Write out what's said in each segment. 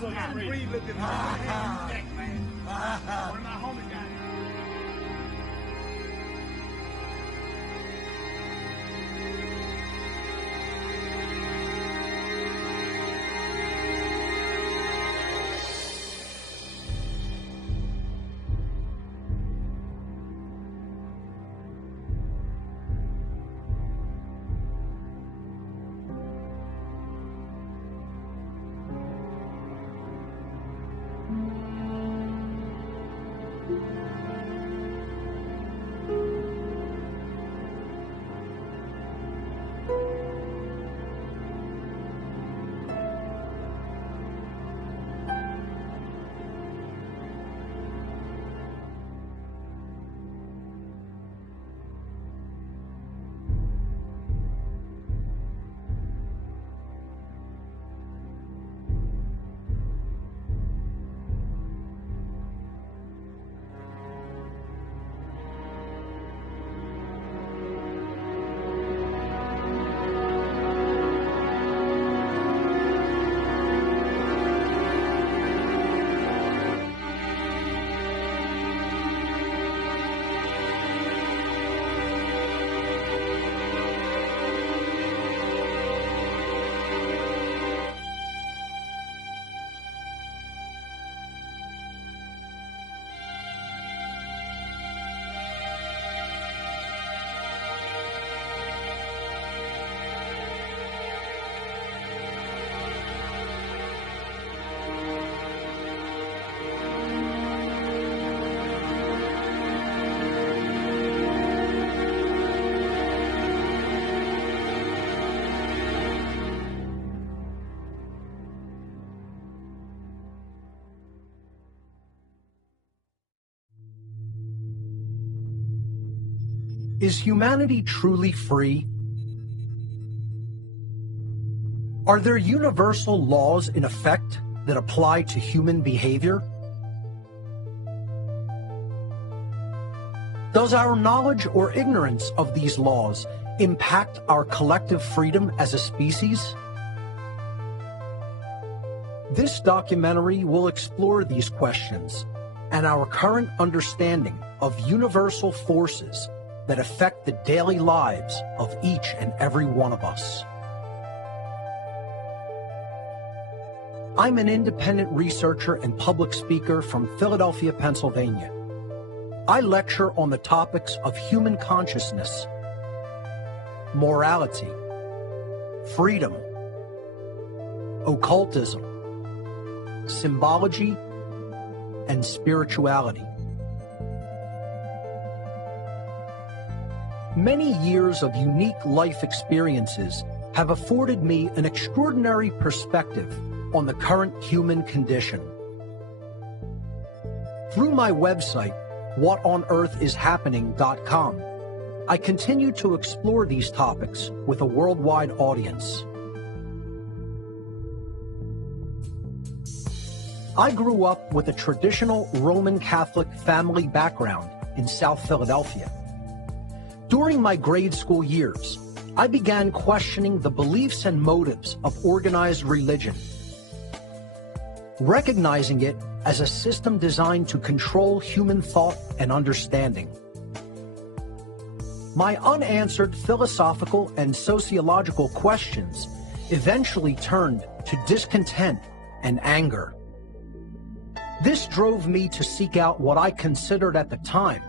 So this breed looked at me like, neck, man. One of my homies got it. Is humanity truly free? Are there universal laws in effect that apply to human behavior? Does our knowledge or ignorance of these laws impact our collective freedom as a species? This documentary will explore these questions and our current understanding of universal forces that affect the daily lives of each and every one of us. I'm an independent researcher and public speaker from Philadelphia, Pennsylvania. I lecture on the topics of human consciousness, morality, freedom, occultism, symbology, and spirituality. Many years of unique life experiences have afforded me an extraordinary perspective on the current human condition. Through my website, whatonearthishappening.com, I continue to explore these topics with a worldwide audience. I grew up with a traditional Roman Catholic family background in South Philadelphia. During my grade school years, I began questioning the beliefs and motives of organized religion, recognizing it as a system designed to control human thought and understanding. My unanswered philosophical and sociological questions eventually turned to discontent and anger. This drove me to seek out what I considered at the time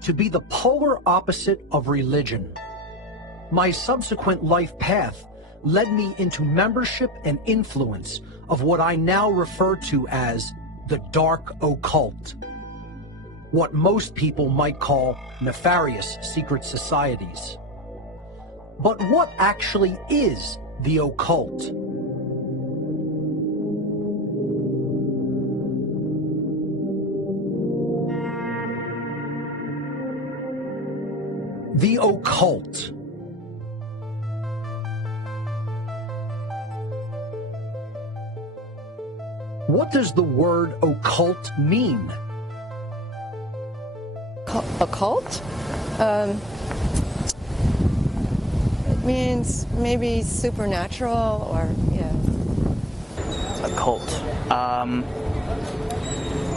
to be the polar opposite of religion. My subsequent life path led me into membership and influence of what I now refer to as the dark occult, what most people might call nefarious secret societies. But what actually is the occult? The occult. What does the word occult mean? Occult? It means maybe supernatural or, yeah. Occult.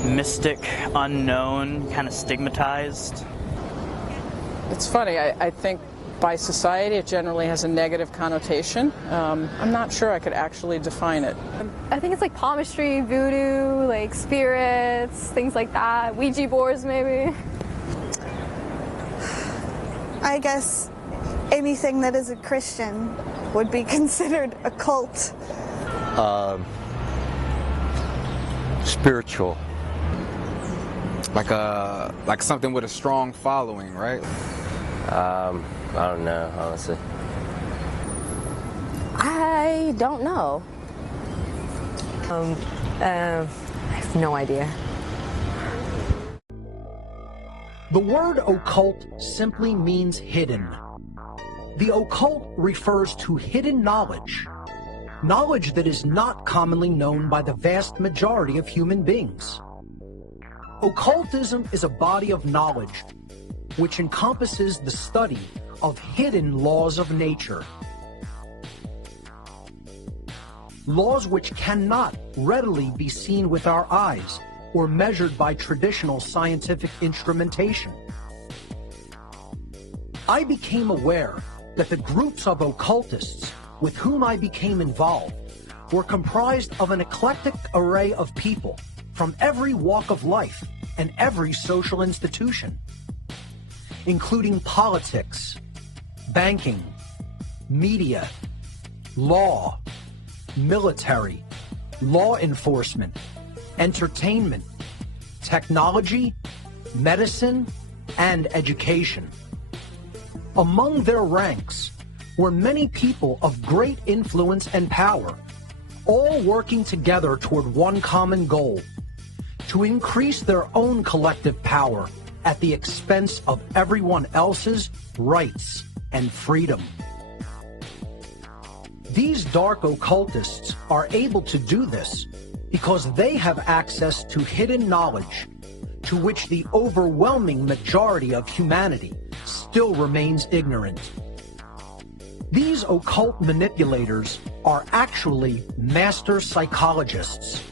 Mystic, unknown, kind of stigmatized. It's funny, I think by society it generally has a negative connotation. I'm not sure I could actually define it. I think it's like palmistry, voodoo, like spirits, things like that. Ouija boards, maybe. I guess anything that isn't Christian would be considered a cult. Spiritual. Like something with a strong following, right? I don't know, honestly. I don't know. I have no idea. The word occult simply means hidden. The occult refers to hidden knowledge, knowledge that is not commonly known by the vast majority of human beings. Occultism is a body of knowledge which encompasses the study of hidden laws of nature. Laws which cannot readily be seen with our eyes or measured by traditional scientific instrumentation. I became aware that the groups of occultists with whom I became involved were comprised of an eclectic array of people from every walk of life and every social institution, including politics, banking, media, law, military, law enforcement, entertainment, technology, medicine, and education. Among their ranks were many people of great influence and power, all working together toward one common goal: to increase their own collective power at the expense of everyone else's rights and freedom. These dark occultists are able to do this because they have access to hidden knowledge to which the overwhelming majority of humanity still remains ignorant. These occult manipulators are actually master psychologists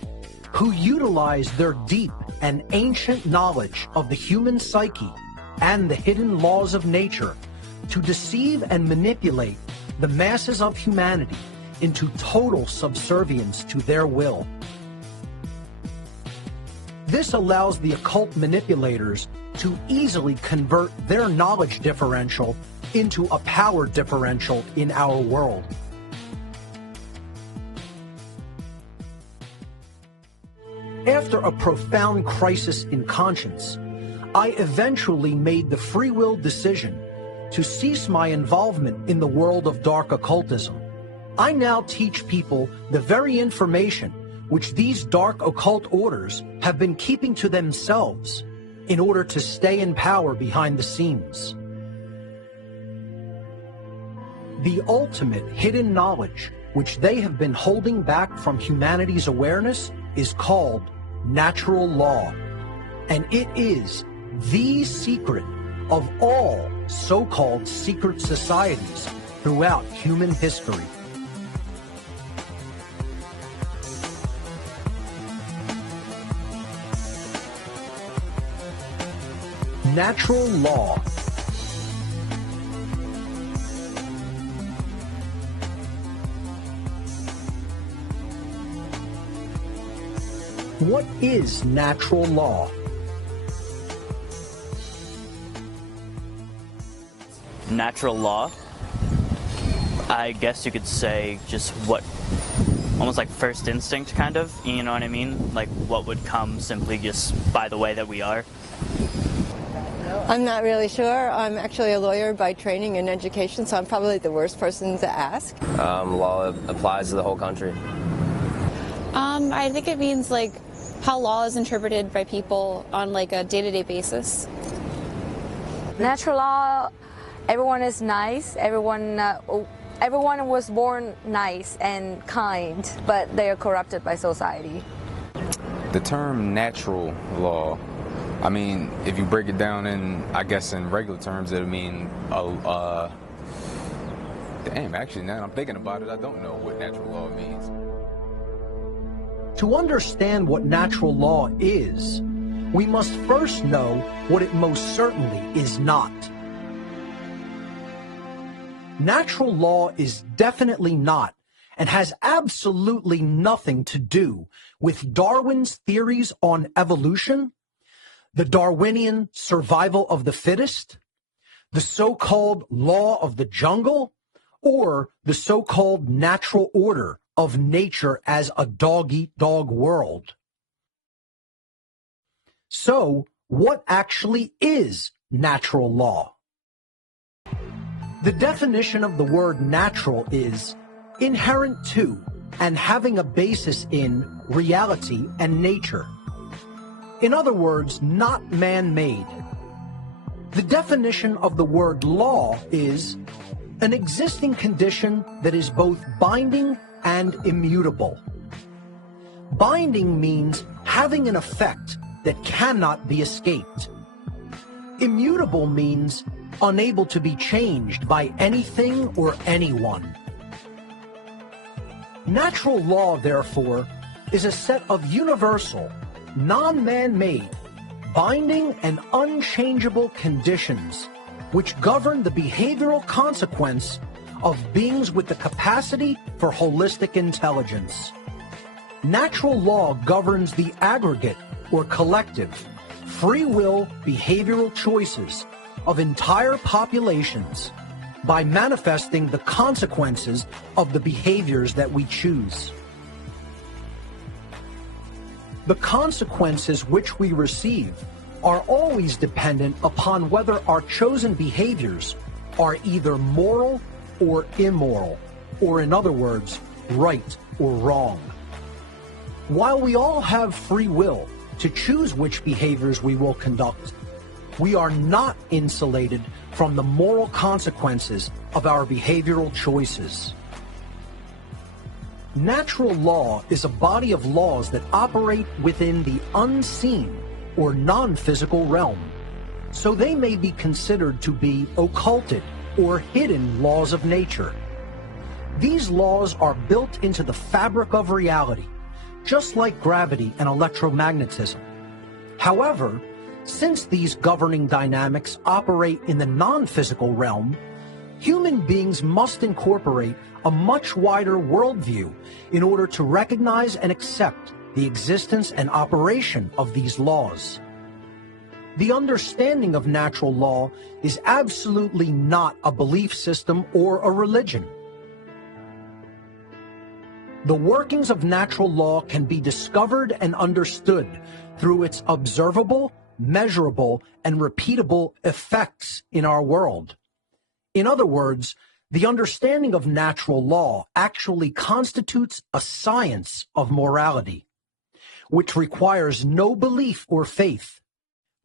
who utilize their deep and ancient knowledge of the human psyche and the hidden laws of nature to deceive and manipulate the masses of humanity into total subservience to their will. This allows the occult manipulators to easily convert their knowledge differential into a power differential in our world. After a profound crisis in conscience, I eventually made the free will decision to cease my involvement in the world of dark occultism. I now teach people the very information which these dark occult orders have been keeping to themselves in order to stay in power behind the scenes. The ultimate hidden knowledge which they have been holding back from humanity's awareness is called natural law, and it is the secret of all so-called secret societies throughout human history. Natural law. What is natural law? Natural law, I guess you could say just what, almost like first instinct kind of, you know what I mean? Like what would come simply just by the way that we are. I'm not really sure. I'm actually a lawyer by training and education, so I'm probably the worst person to ask. Law applies to the whole country. I think it means like how law is interpreted by people on like a day-to-day basis. Natural law, everyone is nice. Everyone was born nice and kind, but they are corrupted by society. The term natural law, I mean, if you break it down in, I guess in regular terms, it'll mean, damn, actually now that I'm thinking about it, I don't know what natural law means. To understand what natural law is, we must first know what it most certainly is not. Natural law is definitely not and has absolutely nothing to do with Darwin's theories on evolution, the Darwinian survival of the fittest, the so-called law of the jungle, or the so-called natural order of nature as a dog-eat-dog world. So, what actually is natural law? The definition of the word natural is inherent to and having a basis in reality and nature. In other words, not man-made. The definition of the word law is an existing condition that is both binding and immutable. Binding means having an effect that cannot be escaped. Immutable means unable to be changed by anything or anyone. Natural law, therefore, is a set of universal, non-man-made, binding and unchangeable conditions which govern the behavioral consequence of beings with the capacity for holistic intelligence. Natural law governs the aggregate or collective, free will behavioral choices of entire populations by manifesting the consequences of the behaviors that we choose. The consequences which we receive are always dependent upon whether our chosen behaviors are either moral or immoral, or in other words, right or wrong. While we all have free will to choose which behaviors we will conduct, we are not insulated from the moral consequences of our behavioral choices. Natural law is a body of laws that operate within the unseen or non-physical realm, so they may be considered to be occulted or hidden laws of nature. These laws are built into the fabric of reality, just like gravity and electromagnetism. However, since these governing dynamics operate in the non-physical realm, human beings must incorporate a much wider worldview in order to recognize and accept the existence and operation of these laws. The understanding of natural law is absolutely not a belief system or a religion. The workings of natural law can be discovered and understood through its observable, measurable, and repeatable effects in our world. In other words, the understanding of natural law actually constitutes a science of morality, which requires no belief or faith.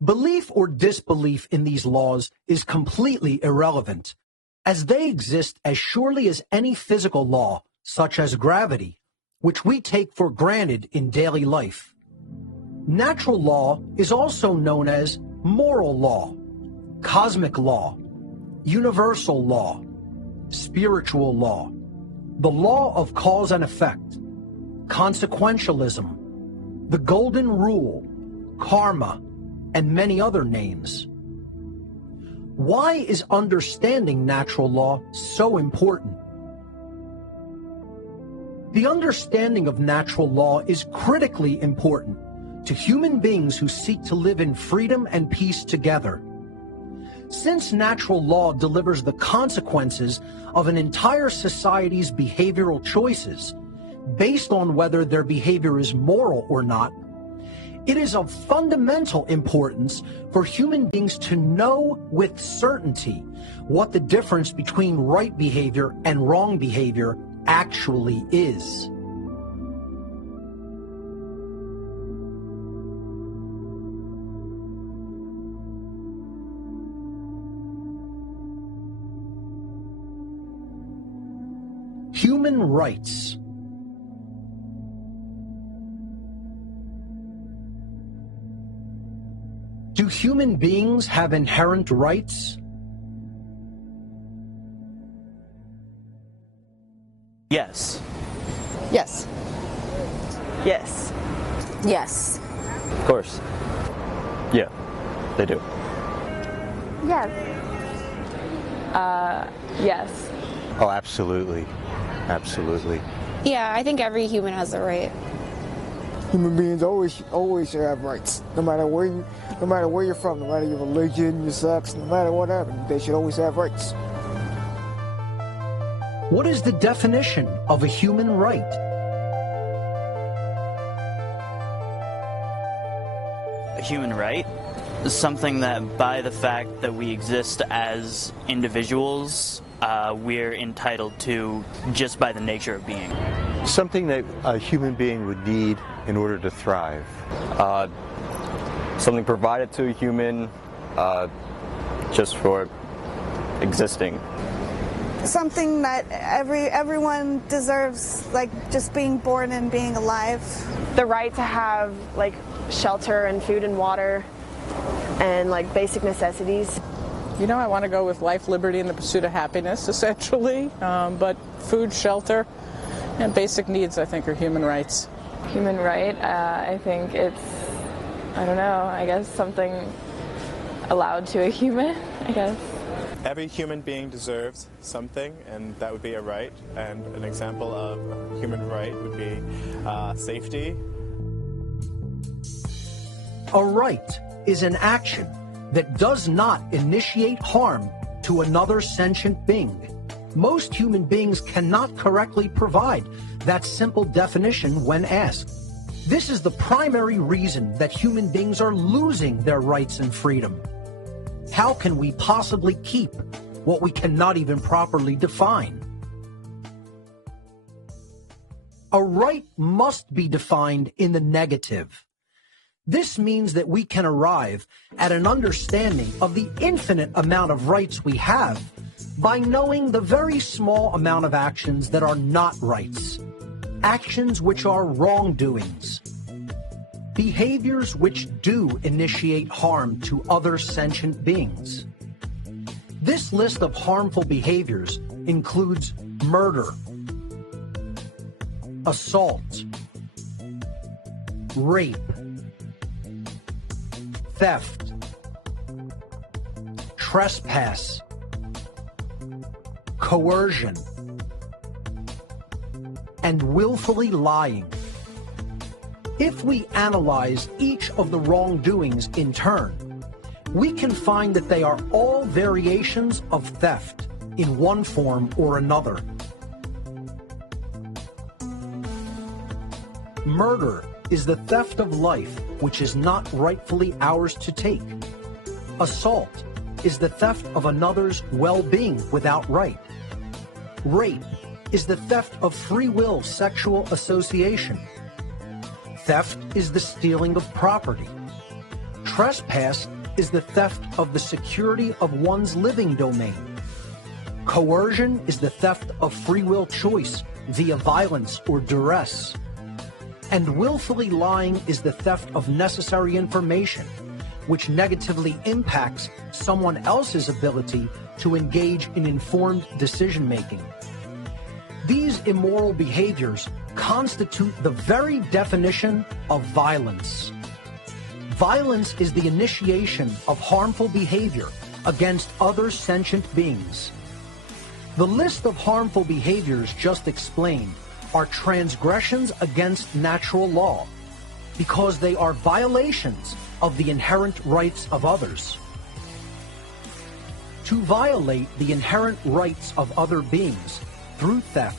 Belief or disbelief in these laws is completely irrelevant, as they exist as surely as any physical law, such as gravity, which we take for granted in daily life. Natural law is also known as moral law, cosmic law, universal law, spiritual law, the law of cause and effect, consequentialism, the golden rule, karma, and many other names. Why is understanding natural law so important? The understanding of natural law is critically important to human beings who seek to live in freedom and peace together. Since natural law delivers the consequences of an entire society's behavioral choices based on whether their behavior is moral or not, it is of fundamental importance for human beings to know with certainty what the difference between right behavior and wrong behavior actually is. Human rights. Do human beings have inherent rights? Yes. Yes. Yes. Yes. Of course. Yeah, they do. Yes. Yes. Oh, absolutely. Absolutely. Yeah, I think every human has a right. Human beings always should have rights, no matter where you're from, no matter your religion, your sex, no matter whatever. They should always have rights. What is the definition of a human right? A human right is something that, by the fact that we exist as individuals, we're entitled to just by the nature of being. Something that a human being would need in order to thrive. Something provided to a human just for existing. Something that everyone deserves, like just being born and being alive. The right to have like shelter and food and water and like basic necessities. You know, I want to go with life, liberty, and the pursuit of happiness, essentially. But food, shelter, and basic needs, I think, are human rights. Human right, I think it's, I don't know, I guess something allowed to a human, I guess. Every human being deserves something, and that would be a right. And an example of a human right would be safety. A right is an action that does not initiate harm to another sentient being. Most human beings cannot correctly provide that simple definition when asked. This is the primary reason that human beings are losing their rights and freedom. How can we possibly keep what we cannot even properly define? A right must be defined in the negative. This means that we can arrive at an understanding of the infinite amount of rights we have by knowing the very small amount of actions that are not rights, actions which are wrongdoings, behaviors which do initiate harm to other sentient beings. This list of harmful behaviors includes murder, assault, rape, theft, trespass, coercion, and willfully lying. If we analyze each of the wrongdoings in turn, we can find that they are all variations of theft in one form or another. Murder is the theft of life which is not rightfully ours to take. Assault is the theft of another's well-being without right. Rape is the theft of free will sexual association. Theft is the stealing of property. Trespass is the theft of the security of one's living domain. Coercion is the theft of free will choice via violence or duress. And willfully lying is the theft of necessary information, which negatively impacts someone else's ability to engage in informed decision-making. These immoral behaviors constitute the very definition of violence. Violence is the initiation of harmful behavior against other sentient beings. The list of harmful behaviors just explained are transgressions against natural law because they are violations of the inherent rights of others. To violate the inherent rights of other beings through theft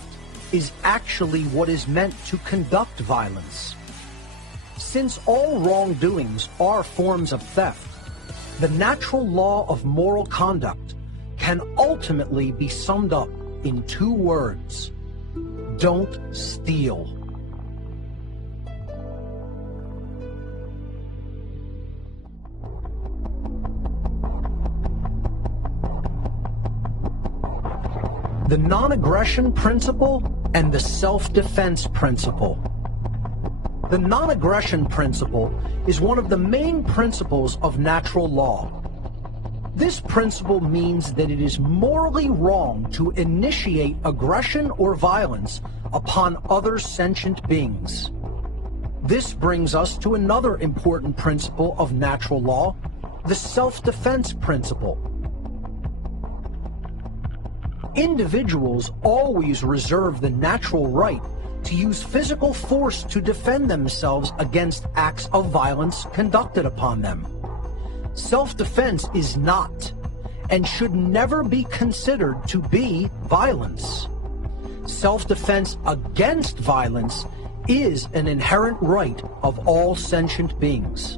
is actually what is meant to conduct violence. Since all wrongdoings are forms of theft, the natural law of moral conduct can ultimately be summed up in two words: don't steal. The non-aggression principle and the self-defense principle. The non-aggression principle is one of the main principles of natural law. This principle means that it is morally wrong to initiate aggression or violence upon other sentient beings. This brings us to another important principle of natural law, the self-defense principle. Individuals always reserve the natural right to use physical force to defend themselves against acts of violence conducted upon them. Self-defense is not and should never be considered to be violence. Self-defense against violence is an inherent right of all sentient beings.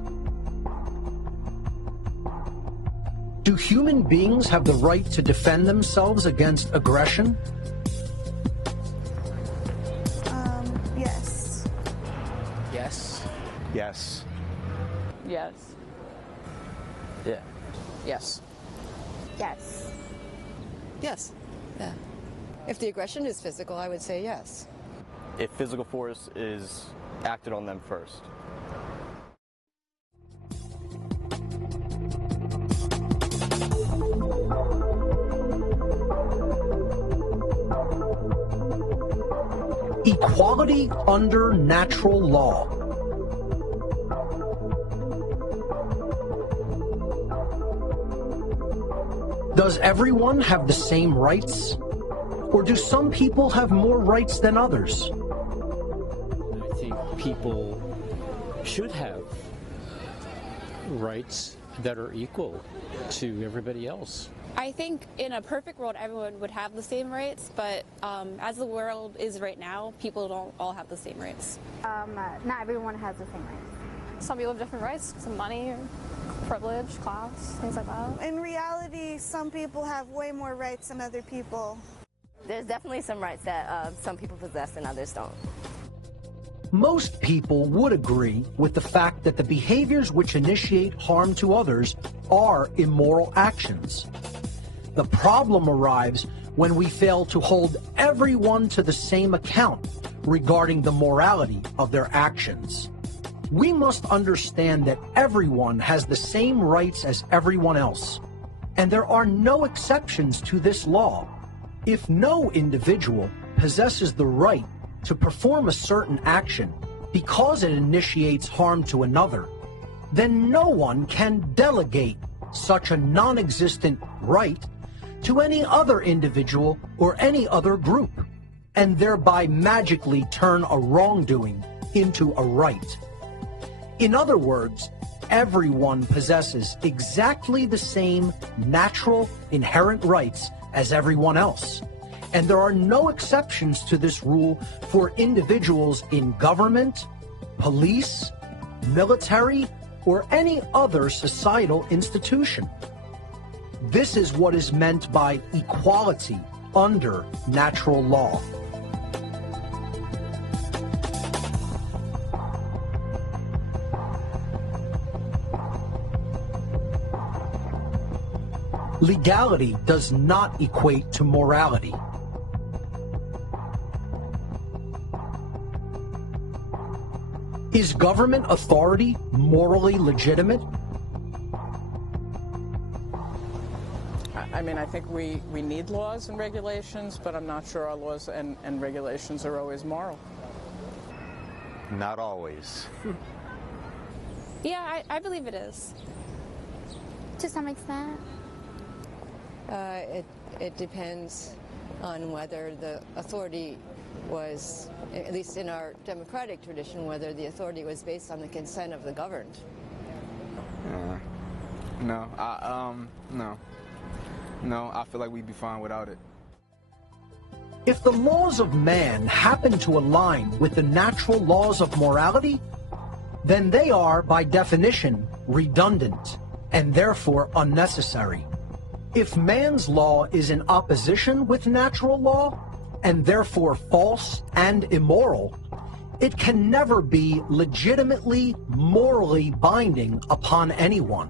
Do human beings have the right to defend themselves against aggression? Yes. Yes. Yes. Yes. Yeah. Yes. Yes. Yes. Yeah. If the aggression is physical, I would say yes. If physical force is acted on them first. Equality under natural law. Does everyone have the same rights? Or do some people have more rights than others? I think people should have rights that are equal to everybody else. I think in a perfect world, everyone would have the same rights, but as the world is right now, people don't all have the same rights. Not everyone has the same rights. Some people have different rights, some money, privilege, class, things like that. In reality, some people have way more rights than other people. There's definitely some rights that some people possess and others don't. Most people would agree with the fact that the behaviors which initiate harm to others are immoral actions. The problem arrives when we fail to hold everyone to the same account regarding the morality of their actions. We must understand that everyone has the same rights as everyone else, and there are no exceptions to this law. If no individual possesses the right to perform a certain action because it initiates harm to another, then no one can delegate such a non-existent right to any other individual or any other group, and thereby magically turn a wrongdoing into a right. In other words, everyone possesses exactly the same natural, inherent rights as everyone else. And there are no exceptions to this rule for individuals in government, police, military, or any other societal institution. This is what is meant by equality under natural law. Legality does not equate to morality. Is government authority morally legitimate? I mean, I think we need laws and regulations, but I'm not sure our laws and regulations are always moral. Not always. Yeah, I believe it is. To some extent. It depends on whether the authority was, at least in our democratic tradition, whether the authority was based on the consent of the governed. No, I feel like we'd be fine without it. If the laws of man happen to align with the natural laws of morality, then they are, by definition, redundant and therefore unnecessary. If man's law is in opposition with natural law, and therefore false and immoral, it can never be legitimately morally binding upon anyone.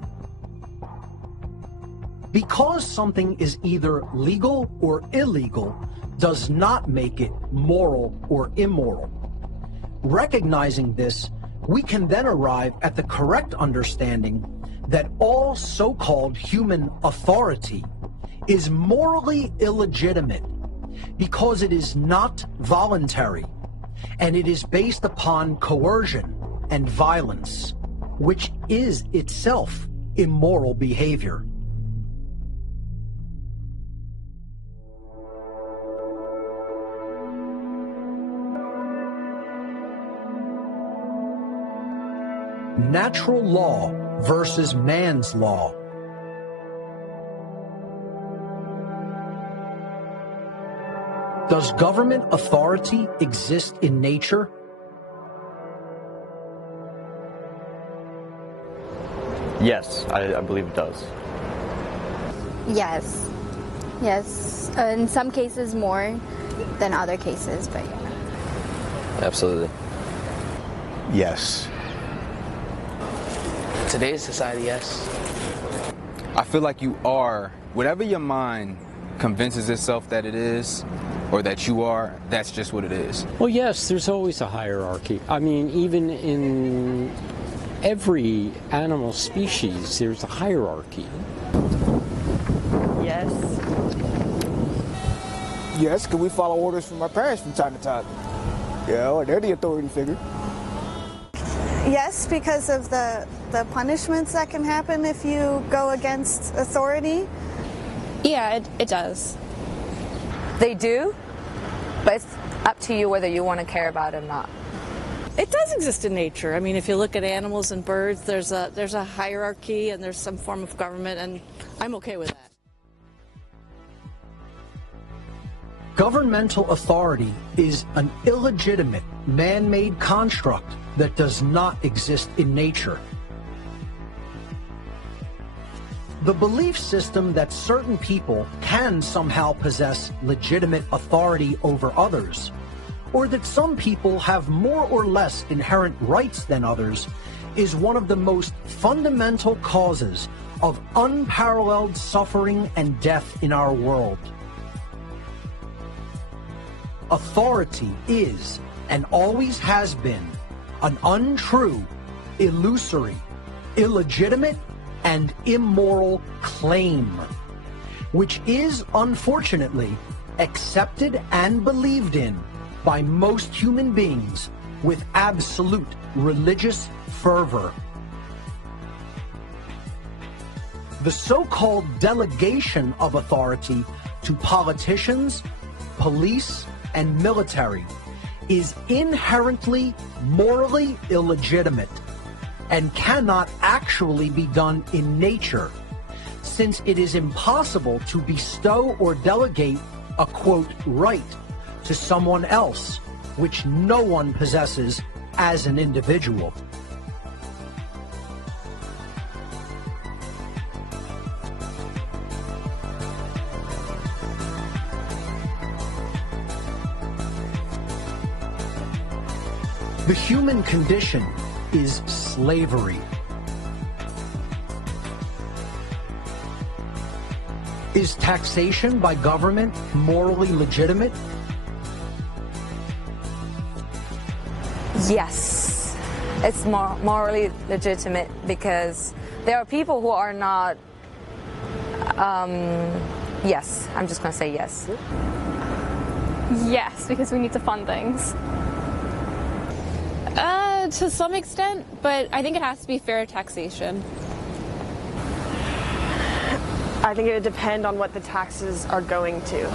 Because something is either legal or illegal does not make it moral or immoral. Recognizing this, we can then arrive at the correct understanding that all so-called human authority is morally illegitimate because it is not voluntary, and it is based upon coercion and violence, which is itself immoral behavior. Natural law versus man's law. Does government authority exist in nature? Yes, I believe it does. Yes. Yes. In some cases more than other cases, but yeah. Absolutely. Yes. Today's society, yes. I feel like you are, whatever your mind convinces itself that it is, or that you are, that's just what it is. Well, yes, there's always a hierarchy. I mean, even in every animal species, there's a hierarchy. Yes. Yes, because we follow orders from our parents from time to time. Yeah, well, they're the authority figure. Yes, because of the punishments that can happen if you go against authority. Yeah, it does. They do, but it's up to you whether you want to care about it or not. It does exist in nature. I mean, if you look at animals and birds, there's a hierarchy and there's some form of government, and I'm okay with that. Governmental authority is an illegitimate, man-made construct that does not exist in nature. The belief system that certain people can somehow possess legitimate authority over others, or that some people have more or less inherent rights than others, is one of the most fundamental causes of unparalleled suffering and death in our world. Authority is, and always has been, an untrue, illusory, illegitimate, and immoral claim, which is, unfortunately, accepted and believed in by most human beings with absolute religious fervor. The so-called delegation of authority to politicians, police, and military is inherently morally illegitimate and cannot actually be done in nature, since it is impossible to bestow or delegate a, quote, right to someone else, which no one possesses as an individual. The human condition is slavery. Is taxation by government morally legitimate? Yes, it's morally legitimate because there are people who are not, yes, I'm just going to say yes. Yes, because we need to fund things. To some extent, but I think it has to be fair taxation. I think it would depend on what the taxes are going to.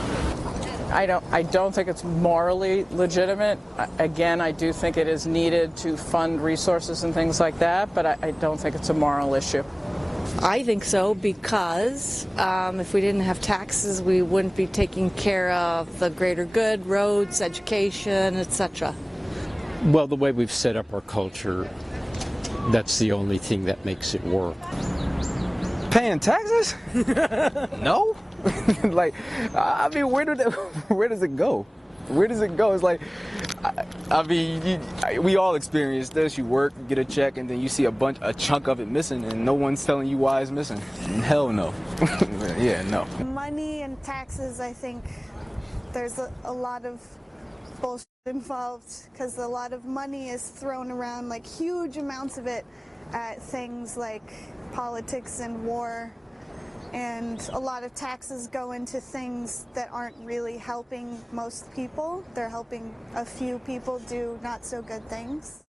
I don't think it's morally legitimate. Again, I do think it is needed to fund resources and things like that, but I don't think it's a moral issue. I think so because if we didn't have taxes, we wouldn't be taking care of the greater good, roads, education, etc. Well, the way we've set up our culture, that's the only thing that makes it work. Paying taxes? No. Like, I mean, where does it go? Where does it go? It's like, I mean, we all experience this. You work, you get a check, and then you see a chunk of it missing, and no one's telling you why it's missing. Hell no. Yeah, no. Money and taxes, I think there's a lot of bullshit involved because a lot of money is thrown around, like huge amounts of it, at things like politics and war, and a lot of taxes go into things that aren't really helping most people. They're helping a few people do not so good things.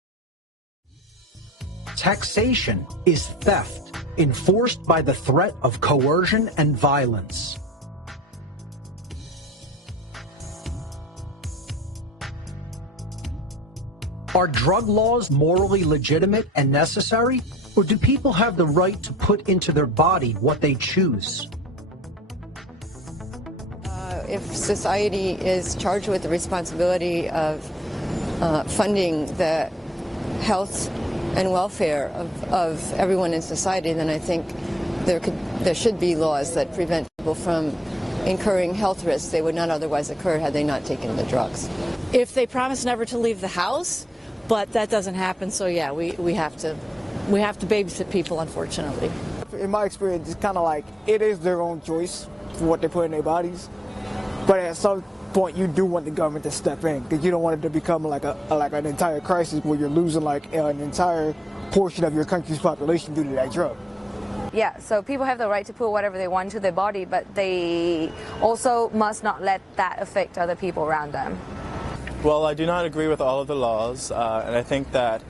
Taxation is theft enforced by the threat of coercion and violence. Are drug laws morally legitimate and necessary, or do people have the right to put into their body what they choose? If society is charged with the responsibility of funding the health and welfare of everyone in society, then I think there should be laws that prevent people from incurring health risks they would not otherwise occur had they not taken the drugs. If they promise never to leave the house, but that doesn't happen, so yeah, we have to babysit people, unfortunately. In my experience, it's kind of like it is their own choice for what they put in their bodies, but at some point you do want the government to step in because you don't want it to become like an entire crisis where you're losing like an entire portion of your country's population due to that drug. Yeah, so people have the right to put whatever they want to their body, but they also must not let that affect other people around them. Well, I do not agree with all of the laws, and I think that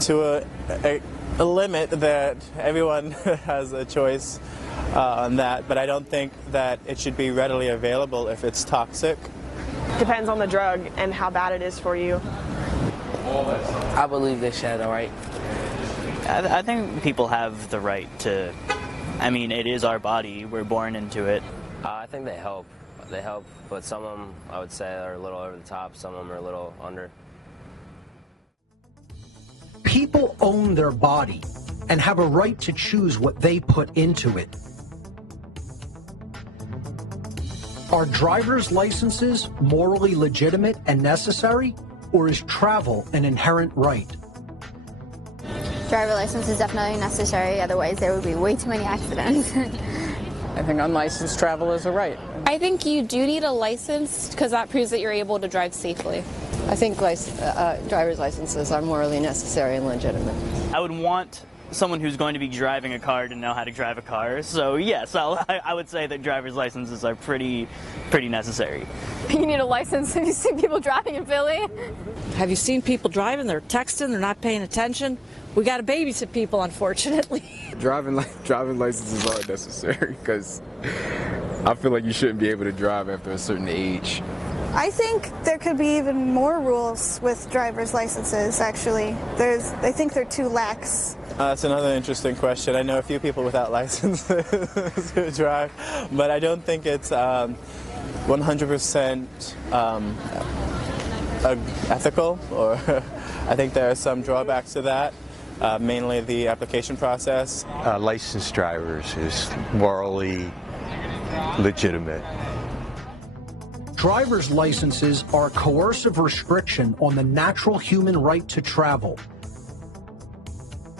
to a limit that everyone has a choice on that, but I don't think that it should be readily available if it's toxic. Depends on the drug and how bad it is for you. I believe they should have the right. I think people have the right to, I mean, it is our body, we're born into it. I think they help. They help, but some of them, I would say, are a little over the top, some of them are a little under. People own their body and have a right to choose what they put into it. Are driver's licenses morally legitimate and necessary, or is travel an inherent right? Driver license is definitely necessary, otherwise there would be way too many accidents. I think unlicensed travel is a right. I think you do need a license because that proves that you're able to drive safely. I think driver's licenses are morally necessary and legitimate. I would want someone who's going to be driving a car to know how to drive a car, so yes, I would say that driver's licenses are pretty necessary. You need a license. Have you seen people driving in Philly? Have you seen people driving? They're texting, they're not paying attention. We got to babysit people, unfortunately. Driving licenses are necessary because I feel like you shouldn't be able to drive after a certain age. I think there could be even more rules with driver's licenses, actually. I think they're too lax. That's another interesting question. I know a few people without licenses who drive, but I don't think it's 100% ethical, or I think there are some drawbacks to that. Mainly the application process. Licensed drivers is morally legitimate. Driver's licenses are a coercive restriction on the natural human right to travel.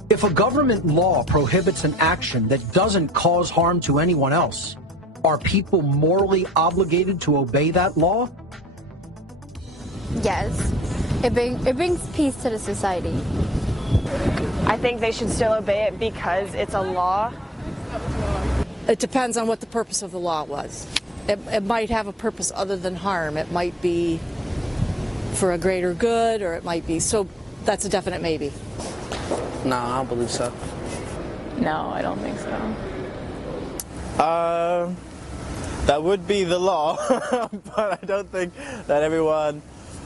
If a government law prohibits an action that doesn't cause harm to anyone else, are people morally obligated to obey that law? Yes. It brings peace to the society. I think they should still obey it because it's a law. It depends on what the purpose of the law was. It might have a purpose other than harm. It might be for a greater good, or it might be, so that's a definite maybe. No, I don't believe so. No, I don't think so. That would be the law, but I don't think that everyone,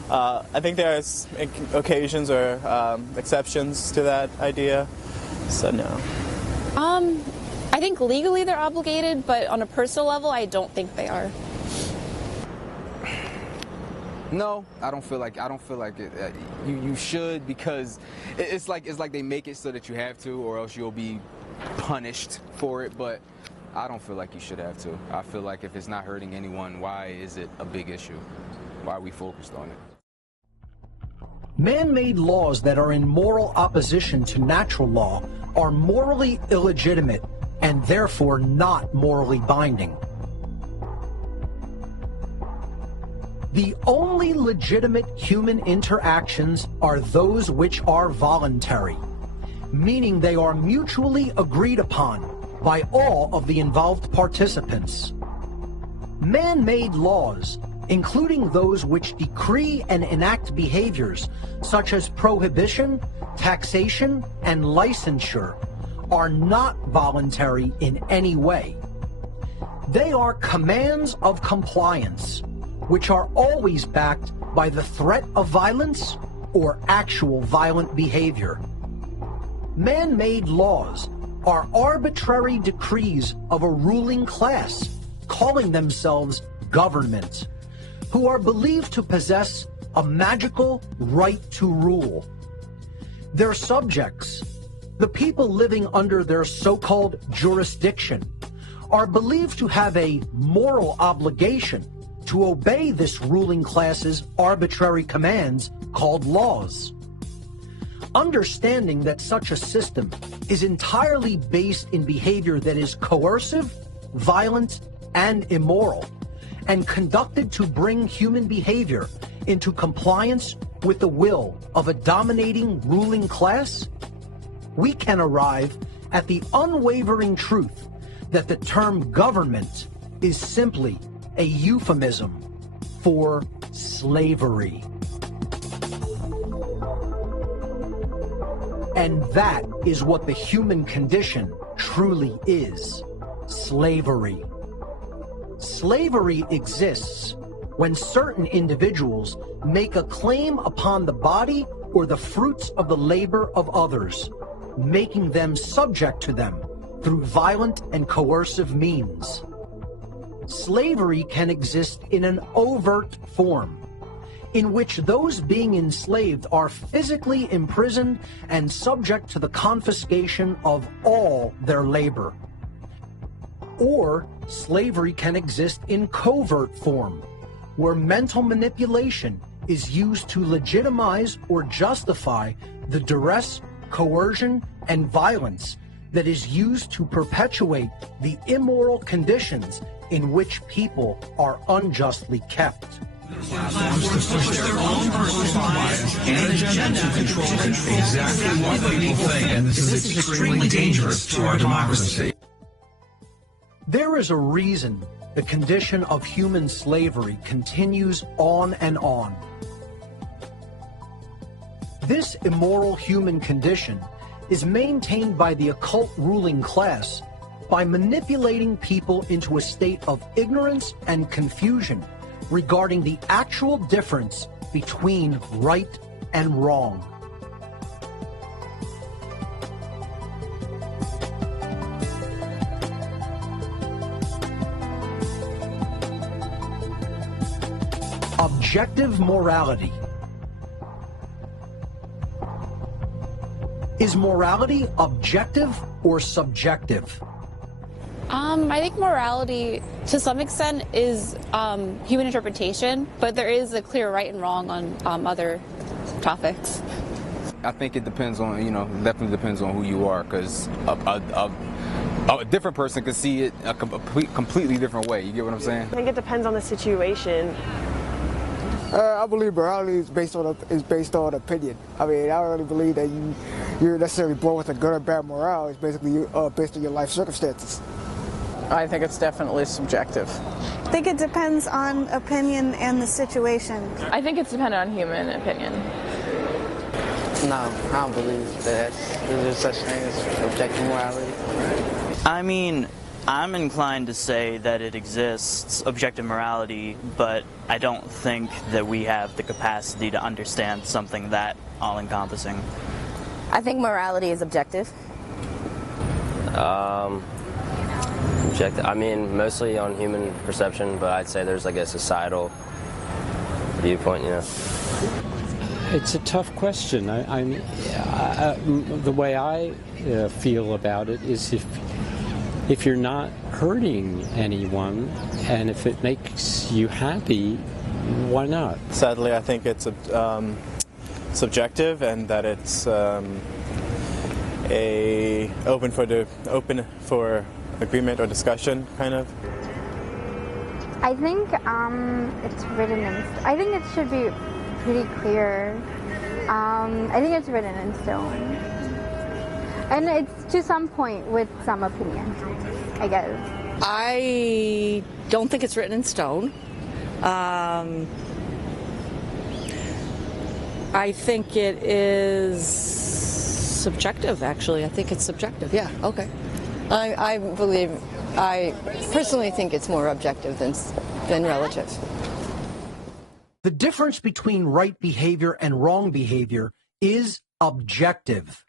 I think there are occasions or exceptions to that idea, so no. I think legally they're obligated, but on a personal level, I don't think they are. No, I don't feel like it. You should, because it's like they make it so that you have to, or else you'll be punished for it. But I don't feel like you should have to. I feel like if it's not hurting anyone, why is it a big issue? Why are we focused on it? Man-made laws that are in moral opposition to natural law are morally illegitimate and therefore not morally binding. The only legitimate human interactions are those which are voluntary, meaning they are mutually agreed upon by all of the involved participants. Man-made laws including those which decree and enact behaviors such as prohibition, taxation, and licensure, are not voluntary in any way. They are commands of compliance, which are always backed by the threat of violence or actual violent behavior. Man-made laws are arbitrary decrees of a ruling class, calling themselves government, who are believed to possess a magical right to rule. Their subjects, the people living under their so-called jurisdiction, are believed to have a moral obligation to obey this ruling class's arbitrary commands called laws. Understanding that such a system is entirely based in behavior that is coercive, violent, and immoral, and conducted to bring human behavior into compliance with the will of a dominating ruling class, we can arrive at the unwavering truth that the term government is simply a euphemism for slavery. And that is what the human condition truly is: slavery. Slavery exists when certain individuals make a claim upon the body or the fruits of the labor of others, making them subject to them through violent and coercive means. Slavery can exist in an overt form, in which those being enslaved are physically imprisoned and subject to the confiscation of all their labor. Or slavery can exist in covert form, where mental manipulation is used to legitimize or justify the duress, coercion, and violence that is used to perpetuate the immoral conditions in which people are unjustly kept. Platforms to push their own personal bias and agenda to control exactly what people think, and this is extremely dangerous to our democracy. There is a reason the condition of human slavery continues on and on. This immoral human condition is maintained by the occult ruling class by manipulating people into a state of ignorance and confusion regarding the actual difference between right and wrong. Objective morality. Is morality objective or subjective? I think morality, to some extent, is human interpretation, but there is a clear right and wrong on other topics. I think it depends on, definitely depends on who you are, because a different person could see it a completely different way. You get what I'm saying? I think it depends on the situation. I believe morality is based on opinion. I mean, I don't really believe that you're necessarily born with a good or bad morale. It's basically based on your life circumstances. I think it's definitely subjective. I think it depends on opinion and the situation. I think it's dependent on human opinion. No, I don't believe that there's such thing as objective morality. I mean, I'm inclined to say that it exists, objective morality, but I don't think that we have the capacity to understand something that all-encompassing. I think morality is objective. Objective, I mean, mostly on human perception, but I'd say there's like a societal viewpoint, It's a tough question. The way I feel about it is if you're not hurting anyone and if it makes you happy, why not? Sadly, I think it's subjective, and that it's open for agreement or discussion, kind of. I think it's written in. I think it should be pretty clear. I think it's written in stone, and it's to some point with some opinion, I guess. I don't think it's written in stone, I think it is subjective, actually. I think it's subjective. Yeah, okay. I personally think it's more objective than relative. The difference between right behavior and wrong behavior is objective,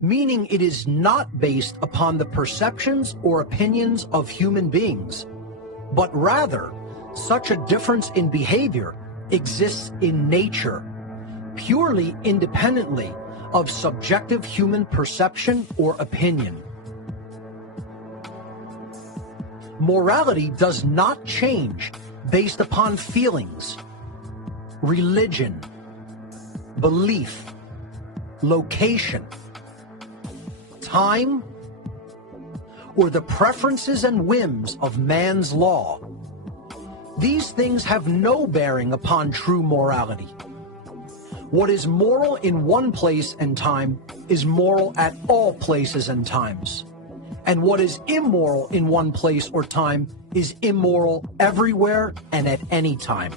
meaning it is not based upon the perceptions or opinions of human beings, but rather such a difference in behavior exists in nature, purely independently of subjective human perception or opinion. Morality does not change based upon feelings, religion, belief, location, time, or the preferences and whims of man's law. These things have no bearing upon true morality. What is moral in one place and time is moral at all places and times. And what is immoral in one place or time is immoral everywhere and at any time.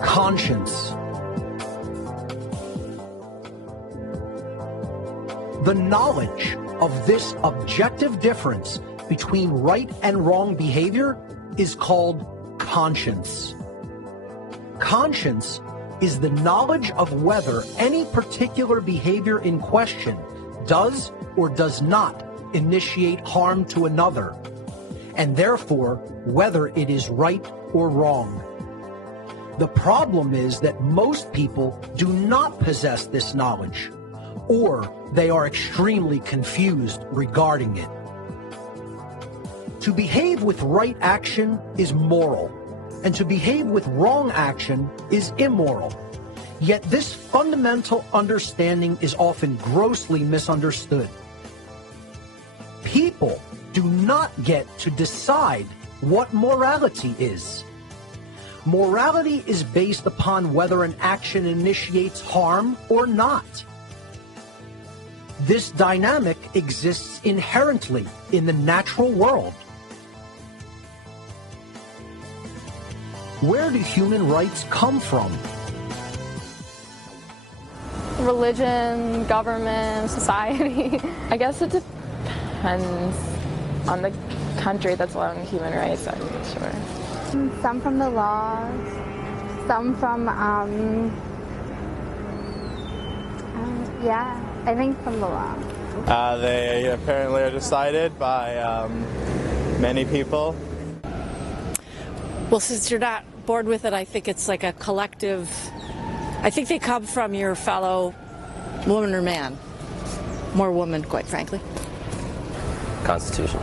Conscience. The knowledge of this objective difference between right and wrong behavior is called conscience. Conscience is the knowledge of whether any particular behavior in question does or does not initiate harm to another, and therefore whether it is right or wrong. The problem is that most people do not possess this knowledge, or they are extremely confused regarding it. To behave with right action is moral, and to behave with wrong action is immoral. Yet this fundamental understanding is often grossly misunderstood. People do not get to decide what morality is. Morality is based upon whether an action initiates harm or not. This dynamic exists inherently in the natural world. Where do human rights come from? Religion, government, society. I guess it depends on the country that's allowing human rights, I'm not sure. Some from the laws, some from, yeah, I think from the law. They apparently are decided by many people. Well, since you're not bored with it, I think it's like a collective. I think they come from your fellow woman or man. More woman, quite frankly. Constitution.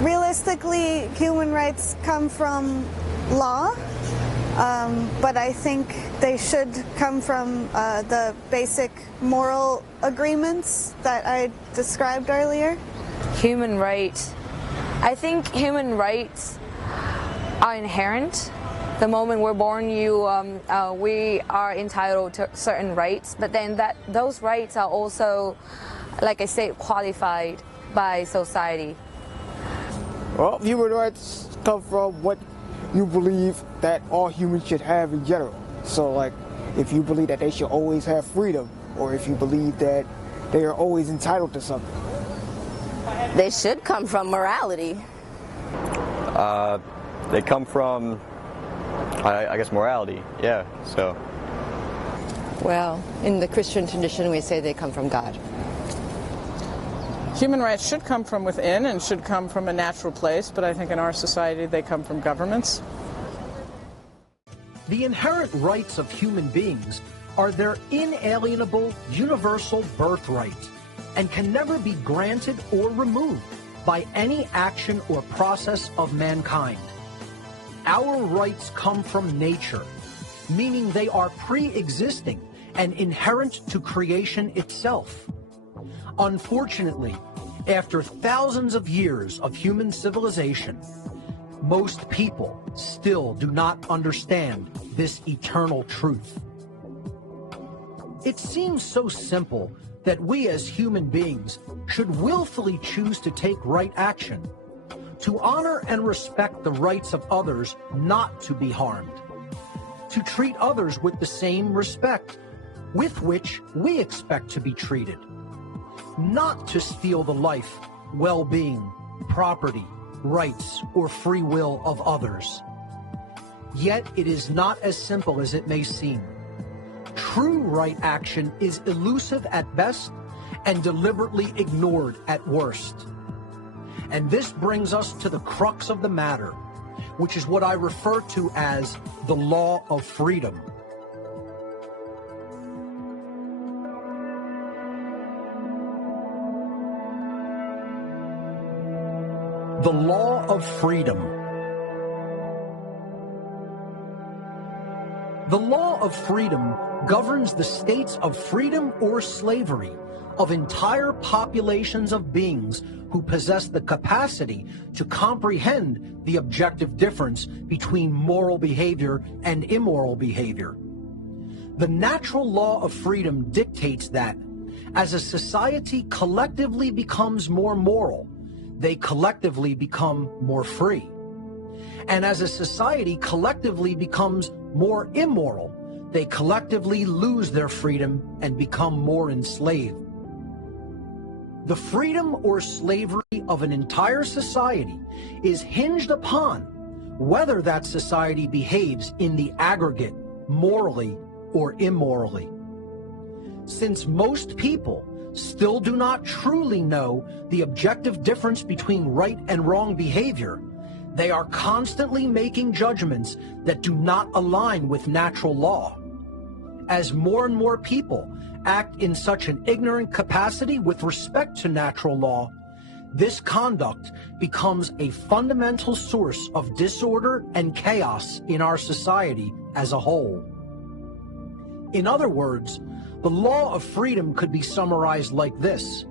Realistically, human rights come from law, but I think they should come from the basic moral agreements that I described earlier. Human rights. I think human rights are inherent. The moment we're born, we are entitled to certain rights, but then those rights are also, like I said, qualified by society. Well, human rights come from what you believe that all humans should have in general. So, like, if you believe that they should always have freedom, or if you believe that they are always entitled to something. They should come from morality. They come from, I guess, morality, yeah, so. Well, in the Christian tradition, we say they come from God. Human rights should come from within and should come from a natural place, but I think in our society they come from governments. The inherent rights of human beings are their inalienable, universal birthright and can never be granted or removed by any action or process of mankind. Our rights come from nature, meaning they are pre-existing and inherent to creation itself. Unfortunately, after thousands of years of human civilization, most people still do not understand this eternal truth. It seems so simple that we as human beings should willfully choose to take right action, to honor and respect the rights of others not to be harmed, to treat others with the same respect with which we expect to be treated, not to steal the life, well-being, property, rights, or free will of others. Yet it is not as simple as it may seem. True right action is elusive at best and deliberately ignored at worst. And this brings us to the crux of the matter, which is what I refer to as the law of freedom. The law of freedom. The law of freedom governs the states of freedom or slavery of entire populations of beings who possess the capacity to comprehend the objective difference between moral behavior and immoral behavior. The natural law of freedom dictates that as a society collectively becomes more moral, they collectively become more free. And as a society collectively becomes more immoral, they collectively lose their freedom and become more enslaved. The freedom or slavery of an entire society is hinged upon whether that society behaves in the aggregate morally or immorally. Since most people still do not truly know the objective difference between right and wrong behavior, they are constantly making judgments that do not align with natural law. As more and more people act in such an ignorant capacity with respect to natural law, this conduct becomes a fundamental source of disorder and chaos in our society as a whole. In other words, the law of freedom could be summarized like this.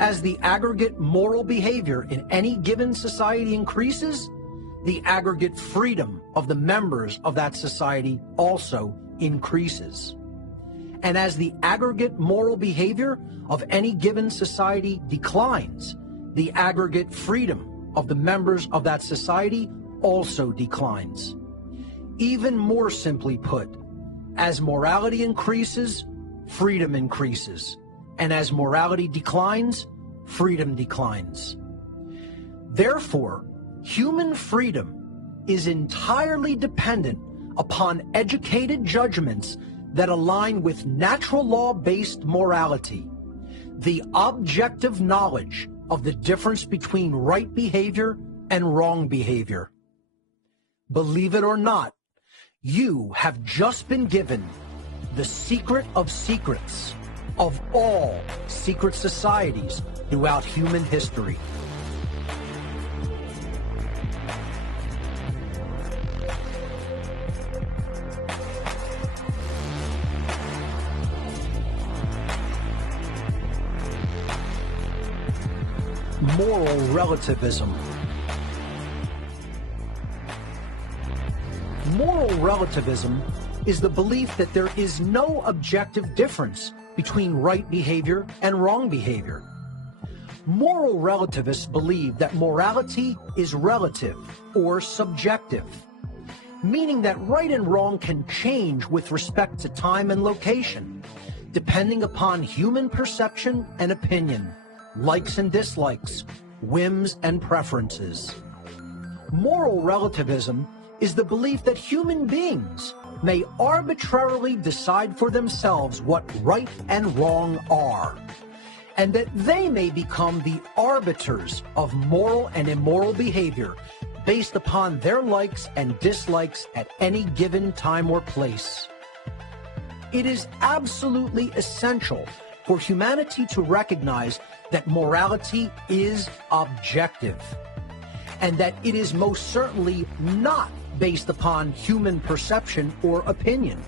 As the aggregate moral behavior in any given society increases, the aggregate freedom of the members of that society also increases. And as the aggregate moral behavior of any given society declines, the aggregate freedom of the members of that society also declines. Even more simply put, as morality increases, freedom increases. And as morality declines, freedom declines. Therefore, human freedom is entirely dependent upon educated judgments that align with natural law-based morality, the objective knowledge of the difference between right behavior and wrong behavior. Believe it or not, you have just been given the secret of secrets of all secret societies throughout human history. Moral relativism. Moral relativism is the belief that there is no objective difference between right behavior and wrong behavior. Moral relativists believe that morality is relative or subjective, meaning that right and wrong can change with respect to time and location, depending upon human perception and opinion, likes and dislikes, whims and preferences. Moral relativism is the belief that human beings may arbitrarily decide for themselves what right and wrong are, and that they may become the arbiters of moral and immoral behavior based upon their likes and dislikes at any given time or place. It is absolutely essential for humanity to recognize that morality is objective, and that it is most certainly not based upon human perception or opinion.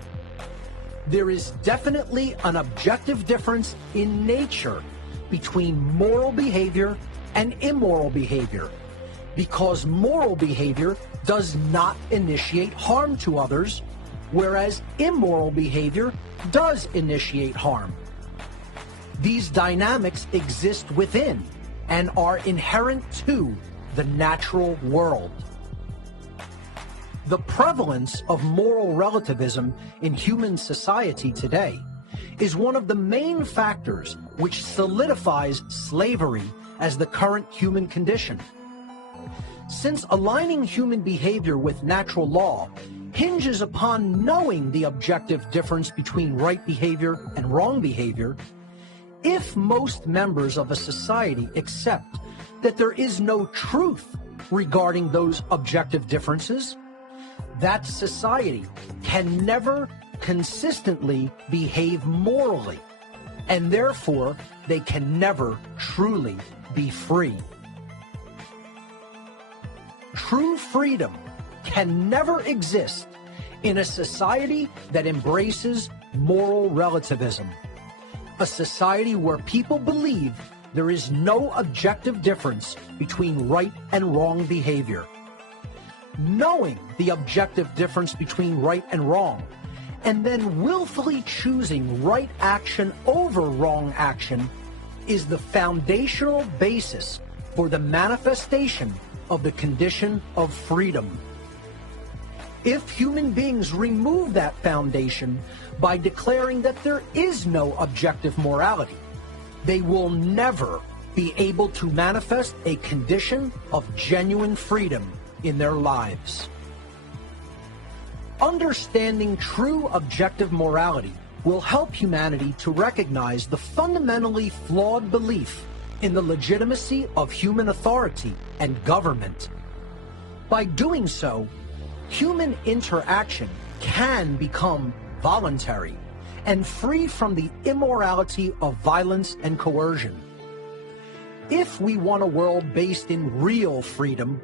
There is definitely an objective difference in nature between moral behavior and immoral behavior, because moral behavior does not initiate harm to others, whereas immoral behavior does initiate harm. These dynamics exist within and are inherent to the natural world. The prevalence of moral relativism in human society today is one of the main factors which solidifies slavery as the current human condition. Since aligning human behavior with natural law hinges upon knowing the objective difference between right behavior and wrong behavior, if most members of a society accept that there is no truth regarding those objective differences, that society can never consistently behave morally, and therefore they can never truly be free. True freedom can never exist in a society that embraces moral relativism, a society where people believe there is no objective difference between right and wrong behavior. Knowing the objective difference between right and wrong, and then willfully choosing right action over wrong action, is the foundational basis for the manifestation of the condition of freedom. If human beings remove that foundation by declaring that there is no objective morality, they will never be able to manifest a condition of genuine freedom in their lives. Understanding true objective morality will help humanity to recognize the fundamentally flawed belief in the legitimacy of human authority and government. By doing so, human interaction can become voluntary and free from the immorality of violence and coercion. If we want a world based in real freedom,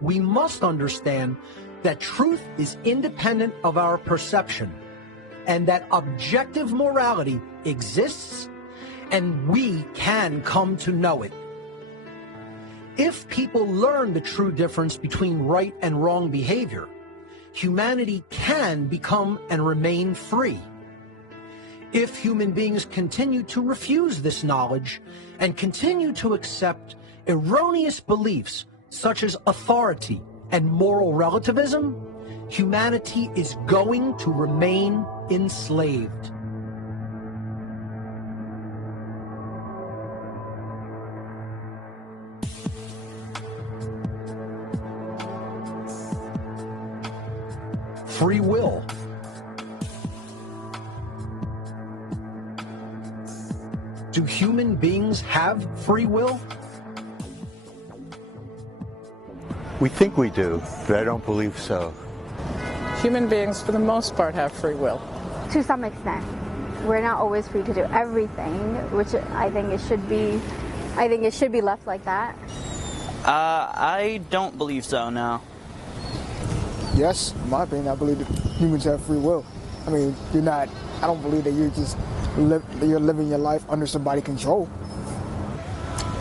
we must understand that truth is independent of our perception, and that objective morality exists, and we can come to know it. If people learn the true difference between right and wrong behavior, humanity can become and remain free. If human beings continue to refuse this knowledge and continue to accept erroneous beliefs such as authority and moral relativism, humanity is going to remain enslaved. Free will. Do human beings have free will? We think we do, but I don't believe so. Human beings, for the most part, have free will. To some extent. We're not always free to do everything, which I think it should be. I think it should be left like that. I don't believe so, no. Yes, in my opinion, I believe that humans have free will. I mean, I don't believe that you're living your life under somebody's control.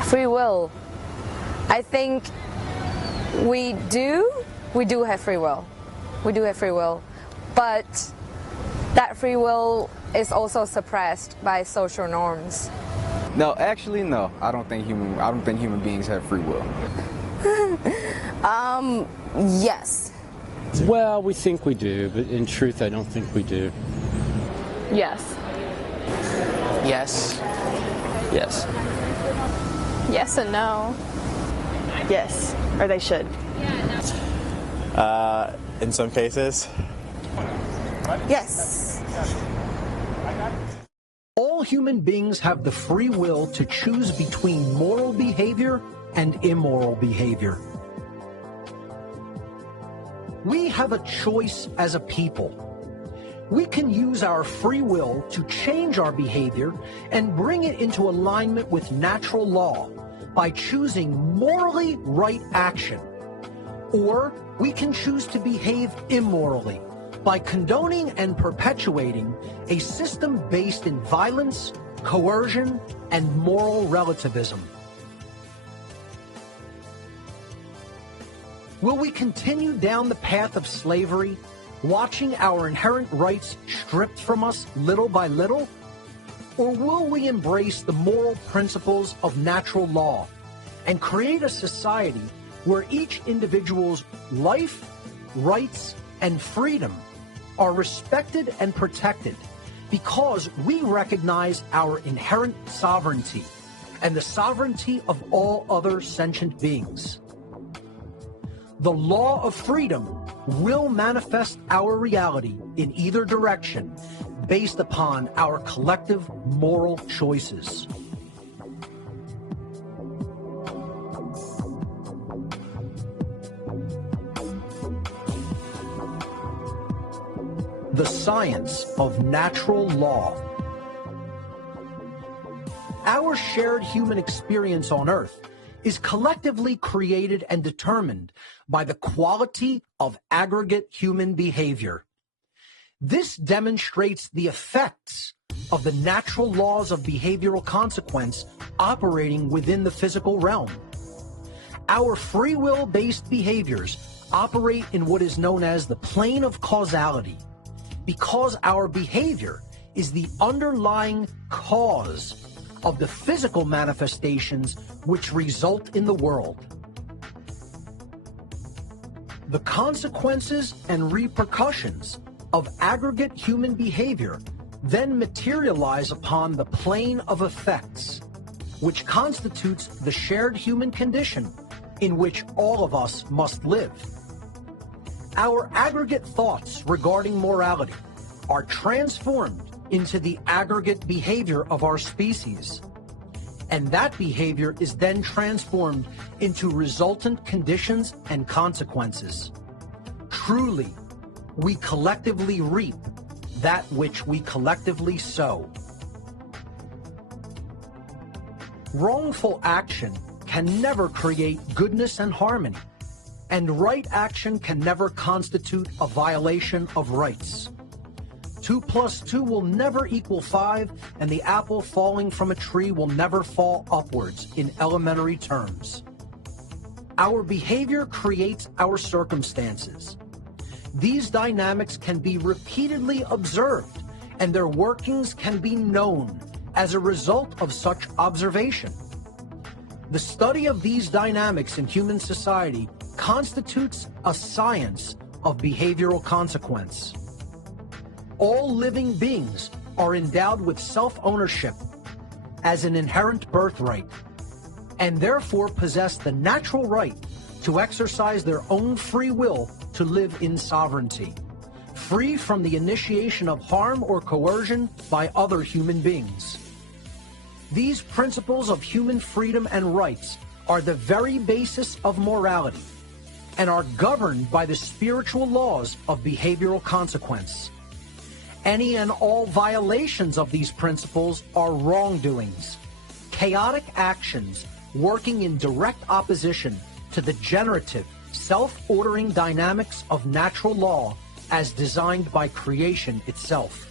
Free will. I think we do have free will. We do have free will, but that free will is also suppressed by social norms. No, actually, no. I don't think human beings have free will. Yes. Well, we think we do, but in truth, I don't think we do. Yes. Yes. Yes. Yes and no. Yes, or they should. In some cases. Yes. All human beings have the free will to choose between moral behavior and immoral behavior. We have a choice as a people. We can use our free will to change our behavior and bring it into alignment with natural law by choosing morally right action. Or we can choose to behave immorally by condoning and perpetuating a system based in violence, coercion, and moral relativism. Will we continue down the path of slavery watching our inherent rights stripped from us little by little? Or will we embrace the moral principles of natural law and create a society where each individual's life, rights, and freedom are respected and protected because we recognize our inherent sovereignty and the sovereignty of all other sentient beings? The law of freedom will manifest our reality in either direction based upon our collective moral choices. The science of natural law. Our shared human experience on Earth is collectively created and determined by the quality of aggregate human behavior. This demonstrates the effects of the natural laws of behavioral consequence operating within the physical realm. Our free will-based behaviors operate in what is known as the plane of causality, because our behavior is the underlying cause of the physical manifestations which result in the world. The consequences and repercussions of aggregate human behavior then materialize upon the plane of effects, which constitutes the shared human condition in which all of us must live. Our aggregate thoughts regarding morality are transformed into the aggregate behavior of our species, and that behavior is then transformed into resultant conditions and consequences. Truly, we collectively reap that which we collectively sow. Wrongful action can never create goodness and harmony, and right action can never constitute a violation of rights. 2 + 2 will never equal 5, and the apple falling from a tree will never fall upwards in elementary terms. Our behavior creates our circumstances. These dynamics can be repeatedly observed, and their workings can be known as a result of such observation. The study of these dynamics in human society constitutes a science of behavioral consequence. All living beings are endowed with self-ownership as an inherent birthright, and therefore possess the natural right to exercise their own free will to live in sovereignty, free from the initiation of harm or coercion by other human beings. These principles of human freedom and rights are the very basis of morality and are governed by the spiritual laws of behavioral consequence. Any and all violations of these principles are wrongdoings, chaotic actions working in direct opposition to the generative, self-ordering dynamics of natural law as designed by creation itself.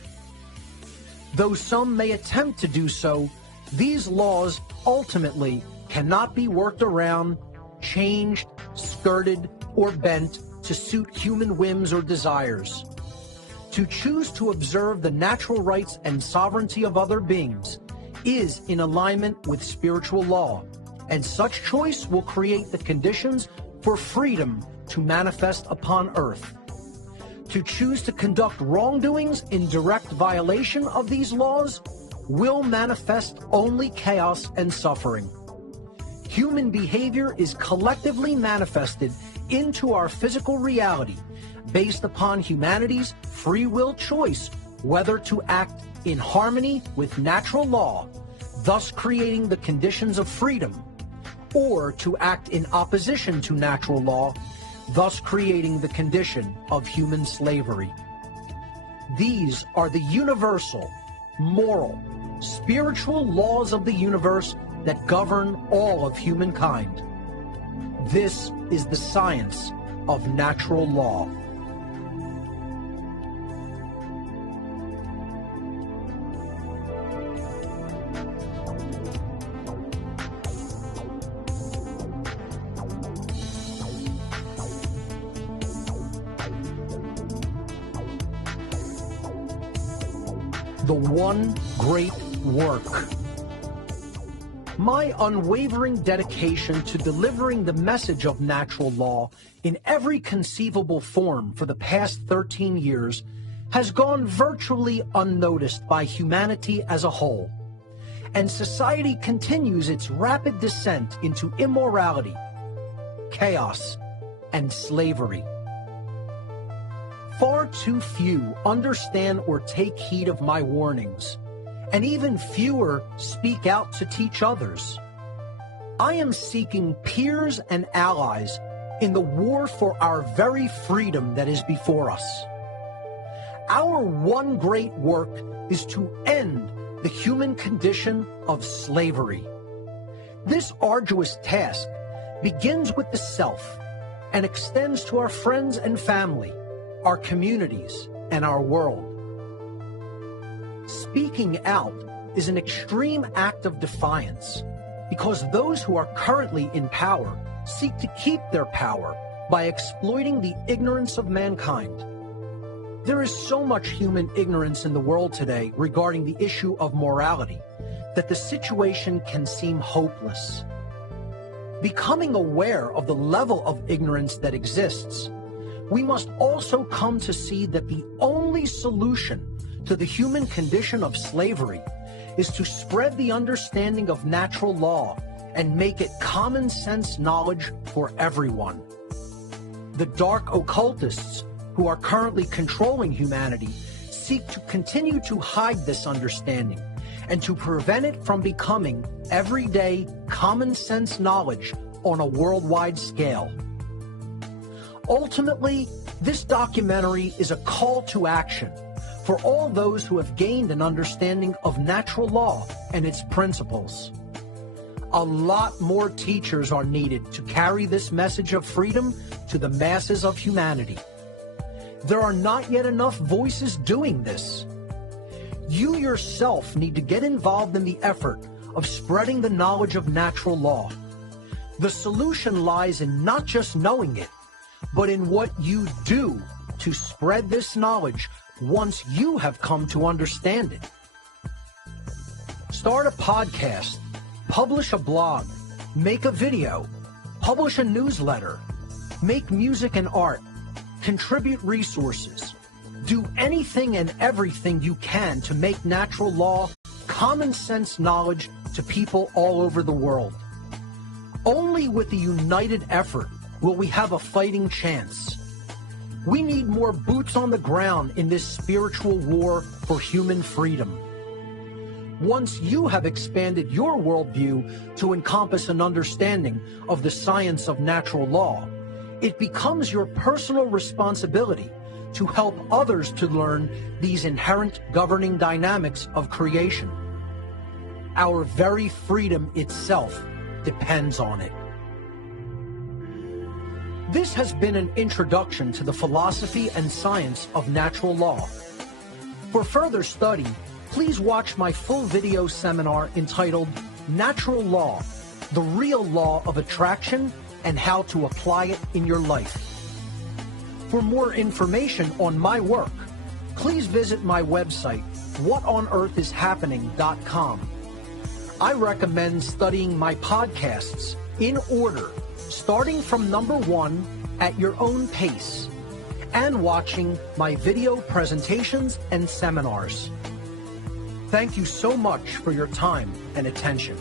Though some may attempt to do so, these laws ultimately cannot be worked around, changed, skirted, or bent to suit human whims or desires. To choose to observe the natural rights and sovereignty of other beings is in alignment with spiritual law, and such choice will create the conditions for freedom to manifest upon earth. To choose to conduct wrongdoings in direct violation of these laws will manifest only chaos and suffering. Human behavior is collectively manifested into our physical reality based upon humanity's free will choice whether to act in harmony with natural law, thus creating the conditions of freedom, or to act in opposition to natural law, thus creating the condition of human slavery. These are the universal, moral, spiritual laws of the universe that govern all of humankind. This is the science of natural law. the one great work. My unwavering dedication to delivering the message of natural law in every conceivable form for the past 13 years has gone virtually unnoticed by humanity as a whole, and society continues its rapid descent into immorality, chaos, and slavery. Far too few understand or take heed of my warnings, and even fewer speak out to teach others. I am seeking peers and allies in the war for our very freedom that is before us. Our one great work is to end the human condition of slavery. This arduous task begins with the self and extends to our friends and family, our communities, and our world. Speaking out is an extreme act of defiance because those who are currently in power seek to keep their power by exploiting the ignorance of mankind. There is so much human ignorance in the world today regarding the issue of morality that the situation can seem hopeless. Becoming aware of the level of ignorance that exists, we must also come to see that the only solution to the human condition of slavery is to spread the understanding of natural law and make it common sense knowledge for everyone. The dark occultists who are currently controlling humanity seek to continue to hide this understanding and to prevent it from becoming everyday common sense knowledge on a worldwide scale. Ultimately, this documentary is a call to action for all those who have gained an understanding of natural law and its principles. A lot more teachers are needed to carry this message of freedom to the masses of humanity. There are not yet enough voices doing this. You yourself need to get involved in the effort of spreading the knowledge of natural law. The solution lies in not just knowing it, but in what you do to spread this knowledge once you have come to understand it. Start a podcast, publish a blog, make a video, publish a newsletter, make music and art, contribute resources. Do anything and everything you can to make natural law common sense knowledge to people all over the world. Only with a united effort will we have a fighting chance. We need more boots on the ground in this spiritual war for human freedom. Once you have expanded your worldview to encompass an understanding of the science of natural law, it becomes your personal responsibility to help others to learn these inherent governing dynamics of creation. Our very freedom itself depends on it. This has been an introduction to the philosophy and science of natural law. For further study, please watch my full video seminar entitled Natural Law, the Real Law of Attraction and How to Apply It in Your Life. For more information on my work, please visit my website, whatonearthishappening.com. I recommend studying my podcasts in order, starting from number 1 at your own pace, and watching my video presentations and seminars. Thank you so much for your time and attention.